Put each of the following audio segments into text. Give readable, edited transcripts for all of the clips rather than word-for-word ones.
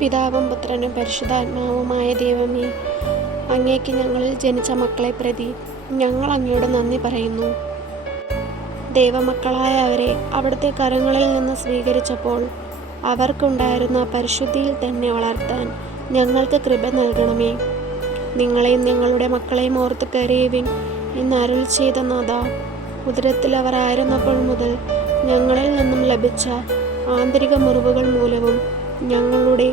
പിതാവും പുത്രനും പരിശുദ്ധാത്മാവുമായ ദൈവമേ, അങ്ങേക്ക് ഞങ്ങളിൽ ജനിച്ച മക്കളെ പ്രതി ഞങ്ങൾ അങ്ങയോട് നന്ദി പറയുന്നു. ദൈവമക്കളായ അവരെ അവിടുത്തെ കരങ്ങളിൽ നിന്ന് സ്വീകരിച്ചപ്പോൾ അവർക്കുണ്ടായിരുന്ന പരിശുദ്ധിയിൽ തന്നെ വളർത്താൻ ഞങ്ങൾക്ക് കൃപ നൽകണമേ. നിങ്ങളെയും നിങ്ങളുടെ മക്കളെയും ഓർത്ത് കരയുവിൻ എന്ന് അരുൾ ചെയ്ത നാഥ, ഉദരത്തിൽ അവർ ആയിരുന്നപ്പോൾ മുതൽ ഞങ്ങളിൽ നിന്നും ലഭിച്ച ആന്തരിക മുറിവുകൾ മൂലവും ഞങ്ങളുടെ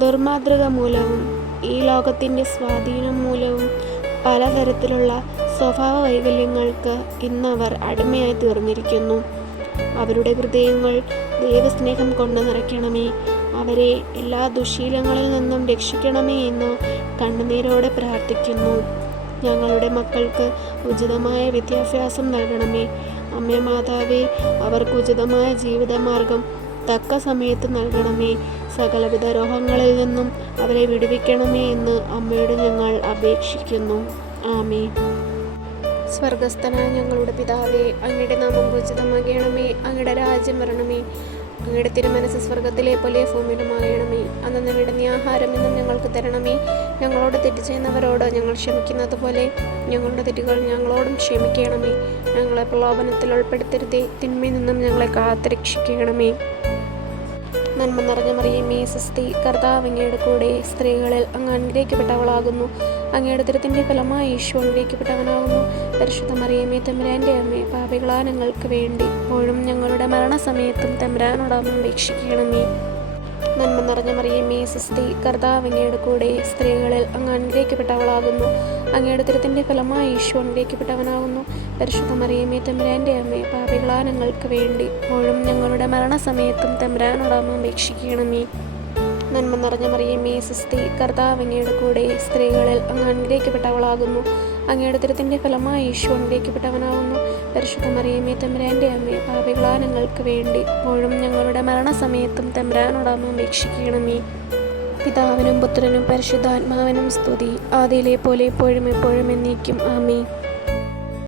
ദുർമാതൃക മൂലവും ഈ ലോകത്തിൻ്റെ സ്വാധീനം മൂലവും പലതരത്തിലുള്ള സ്വഭാവ വൈകല്യങ്ങൾക്ക് ഇന്നവർ അടിമയായി തീർന്നിരിക്കുന്നു. അവരുടെ ഹൃദയങ്ങൾ ദൈവസ്നേഹം കൊണ്ട് നിറയ്ക്കണമേ. അവരെ എല്ലാ ദുശീലങ്ങളിൽ നിന്നും രക്ഷിക്കണമേ എന്ന് കണ്ണുനീരോടെ പ്രാർത്ഥിക്കുന്നു. ഞങ്ങളുടെ മക്കൾക്ക് ഉചിതമായ വിദ്യാഭ്യാസം നൽകണമേ. അമ്മേ മാതാവേ, അവർക്ക് ഉചിതമായ ജീവിതമാർഗം തക്ക സമയത്ത് നൽകണമേ. സകലവിധ രോഗങ്ങളിൽ നിന്നും അവരെ വിടുവിക്കണമേ എന്ന് അമ്മയോട് ഞങ്ങൾ അപേക്ഷിക്കുന്നു. ആമേൻ. സ്വർഗസ്ഥനായ ഞങ്ങളുടെ പിതാവേ, അങ്ങയുടെ നാമം പൂജിതമാകണമേ. അങ്ങയുടെ രാജ്യം വരണമേ. അങ്ങയുടെ തിരുമനസ് സ്വർഗത്തിലെ പോലെ ഭൂമിയിലുമാകണമേ. അന്നു വേണ്ടുന്ന ആഹാരം ഇന്നും ഞങ്ങൾക്ക് തരണമേ. ഞങ്ങളോട് തെറ്റ് ചെയ്യുന്നവരോട് ഞങ്ങൾ ക്ഷമിക്കുന്നത് പോലെ ഞങ്ങളുടെ തെറ്റുകൾ ഞങ്ങളോടും ക്ഷമിക്കണമേ. ഞങ്ങളെ പ്രലോഭനത്തിൽ ഉൾപ്പെടുത്തരുതേ, തിന്മയിൽ നിന്നും ഞങ്ങളെ കാത്തുരക്ഷിക്കണമേ. നന്മ നിറഞ്ഞ മറിയമേ, സ്വസ്തി, കർത്താവ് അങ്ങയുടെ കൂടെ, സ്ത്രീകളിൽ അങ്ങ് അനുഗ്രഹിക്കപ്പെട്ടവളാകുന്നു. അങ്ങയുടെ ഉദരത്തിൻ്റെ ഫലമായി ഈശോ അനുഗ്രഹിക്കപ്പെട്ടവനാകുന്നു. പരിശുദ്ധ മറിയമേ, തമ്പുരാൻ്റെ അമ്മേ, പാപികളായ ഞങ്ങൾക്ക് വേണ്ടി ഇപ്പോഴും ഞങ്ങളുടെ മരണസമയത്തും തമ്പുരാനോട് അപേക്ഷിക്കണമേ. നന്മ നിറഞ്ഞ മറിയമേ, സ്വസ്തി, കർത്താവ് അങ്ങയുടെ കൂടെ, സ്ത്രീകളിൽ അങ്ങ് അനുഗ്രഹിക്കപ്പെട്ടവളാകുന്നു. അങ്ങയുടെ ഉദരത്തിൻ്റെ ഫലമായി ഈശോ അനുഗ്രഹിക്കപ്പെട്ടവനാകുന്നു. പരിശുദ്ധ മറിയമേ, തമ്പുരാൻ്റെ അമ്മേ, പാപികളായ ഞങ്ങൾക്ക് വേണ്ടി ഇപ്പോഴും ഞങ്ങളുടെ മരണസമയത്തും തമ്പുരാനോട് അപേക്ഷിക്കണമേ. നന്മ നിറഞ്ഞ മറിയമേ, സ്വസ്തി, കർത്താവ് അങ്ങയുടെ കൂടെ, സ്ത്രീകളിൽ അങ്ങ് അനുഗ്രഹിക്കപ്പെട്ടവളാകുന്നു. അങ്ങയുടെ ഉദരത്തിൻ്റെ ഫലമായി ഈശോ അനുഗ്രഹിക്കപ്പെട്ടവനാകുന്നു. പരിശുദ്ധ മറിയമേ, തമ്പുരാൻ്റെ അമ്മേ, പാപികളായ ഞങ്ങൾക്ക് വേണ്ടി ഇപ്പോഴും ഞങ്ങളുടെ മരണസമയത്തും തമ്പുരാനോട് അപേക്ഷിക്കണമേ. പിതാവിനും പുത്രനും പരിശുദ്ധാത്മാവിനും സ്തുതി, ആദിയിലെ പോലെ ഇപ്പോഴും എപ്പോഴും എന്നേക്കും. ആമേൻ.